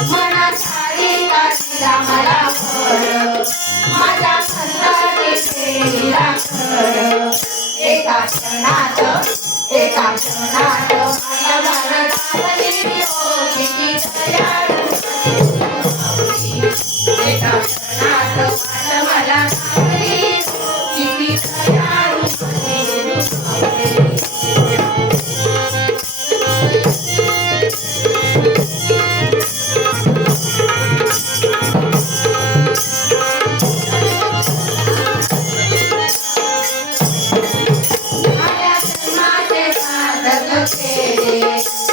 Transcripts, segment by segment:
मना सारिका दिला मला फळ माझ्या संताने केला खर एका क्षणात माझा मन लागली ओ किती दयाळू एका क्षणात माझा मला लागली ओ किती दयाळू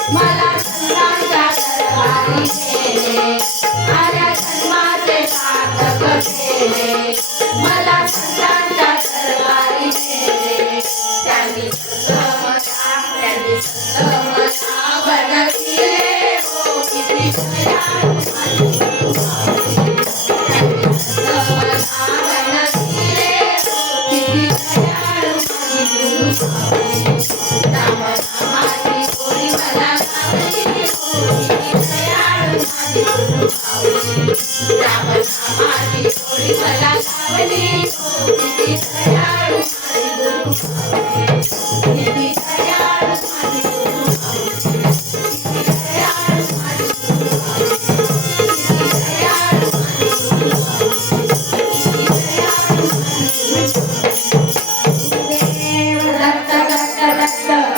मला संतांच्या दरबारी नेले आल्या जन्माचे सार्थक केले मला संतांच्या दरबारी नेले त्यांनी बनविले हो किती दयाळू राम